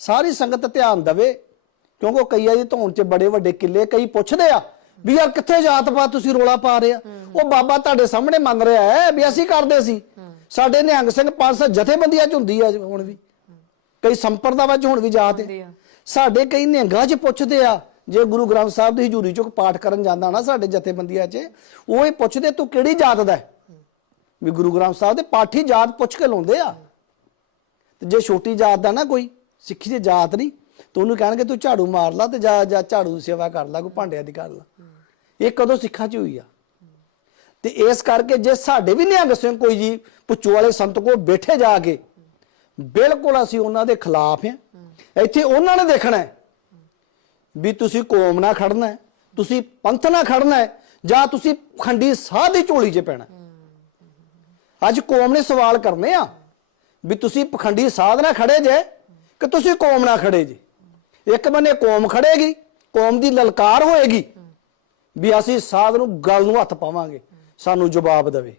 ਸਾਰੀ ਸੰਗਤ ਧਿਆਨ ਦੇਵੇ ਕਿਉਂਕਿ ਉਹ ਕਈਆਂ ਦੀ ਧੌਣ 'ਚ ਬੜੇ ਵੱਡੇ ਕਿੱਲੇ ਕਈ ਪੁੱਛਦੇ ਆ ਵੀ ਯਾਰ ਕਿੱਥੇ ਜਾਤ ਪਾ ਤੁਸੀਂ ਰੋਲਾ ਪਾ ਰਹੇ ਆ? ਉਹ ਬਾਬਾ ਤੁਹਾਡੇ ਸਾਹਮਣੇ ਮੰਨ ਰਿਹਾ ਹੈ ਵੀ ਅਸੀਂ ਕਰਦੇ ਸੀ। ਸਾਡੇ ਨਿਹੰਗ ਸਿੰਘ 500 ਜਥੇਬੰਦੀਆਂ 'ਚ ਹੁੰਦੀ ਆ ਹੁਣ ਵੀ। ਕਈ ਸੰਪਰਦਾਵਾਂ 'ਚ ਹੁਣ ਵੀ ਜਾਤ ਹੈ। ਸਾਡੇ ਕਈ ਨਿਹੰਗਾਂ 'ਚ ਪੁੱਛਦੇ ਆ ਜੇ ਗੁਰੂ ਗ੍ਰੰਥ ਸਾਹਿਬ ਦੀ ਹਜ਼ੂਰੀ 'ਚੋਂ ਪਾਠ ਕਰਨ ਜਾਂਦਾ ਨਾ ਸਾਡੇ ਜਥੇਬੰਦੀਆਂ 'ਚ ਉਹ ਇਹ ਪੁੱਛਦੇ ਤੂੰ ਕਿਹੜੀ ਜਾਤ ਦਾ ਹੈ? ਵੀ ਗੁਰੂ ਗ੍ਰੰਥ ਸਾਹਿਬ ਦੇ ਪਾਠੀ ਜਾਤ ਪੁੱਛ ਕੇ ਲਾਉਂਦੇ ਆ। ਤੇ ਜੇ ਛੋਟੀ ਜਾਤ ਦਾ ਨਾ ਕੋਈ ਸਿੱਖੀ ਦੀ ਜਾਤ ਨਹੀਂ। ਤੇ ਉਹਨੂੰ ਕਹਿਣਗੇ ਤੂੰ ਝਾੜੂ ਮਾਰ ਲਾ ਤੇ ਜਾ ਜਾ ਝਾੜੂ ਦੀ ਸੇਵਾ ਕਰ ਲਾ, ਕੋਈ ਭਾਂਡਿਆਂ ਦੀ ਕਰ ਲਾ। ਇਹ ਕਦੋਂ ਸਿੱਖਾਂ 'ਚ ਹੋਈ ਆ? ਤੇ ਇਸ ਕਰਕੇ ਜੇ ਸਾਡੇ ਵੀ ਨਿਹੰਗ ਸਿੰਘ ਕੋਈ ਜੀ ਪੁੱਛੂ ਵਾਲੇ ਸੰਤ ਕੋਲ ਬੈਠੇ ਜਾ ਕੇ, ਬਿਲਕੁਲ ਅਸੀਂ ਉਹਨਾਂ ਦੇ ਖਿਲਾਫ ਹਾਂ। ਇੱਥੇ ਉਹਨਾਂ ਨੇ ਦੇਖਣਾ ਵੀ ਤੁਸੀਂ ਕੌਮ ਨਾਲ ਖੜਨਾ ਤੁਸੀਂ ਪੰਥ ਨਾਲ ਖੜਨਾ ਜਾਂ ਤੁਸੀਂ ਖੰਡੀ ਸਾਹ ਦੀ ਝੋਲੀ 'ਚ ਪੈਣਾ ਅੱਜ ਕੌਮ ਨੇ ਸਵਾਲ ਕਰਨੇ ਆ ਵੀ ਤੁਸੀਂ ਪਖੰਡੀ ਸਾਧ ਨਾਲ ਖੜੇ ਜੇ ਕਿ ਤੁਸੀਂ ਕੌਮ ਨਾਲ ਖੜੇ ਜੇ। ਇੱਕ ਬੰਨੇ ਕੌਮ ਖੜੇਗੀ, ਕੌਮ ਦੀ ਲਲਕਾਰ ਹੋਏਗੀ, ਵੀ ਅਸੀਂ ਸਾਧ ਨੂੰ ਗੱਲ ਨੂੰ ਹੱਥ ਪਾਵਾਂਗੇ, ਸਾਨੂੰ ਜਵਾਬ ਦੇਵੇ।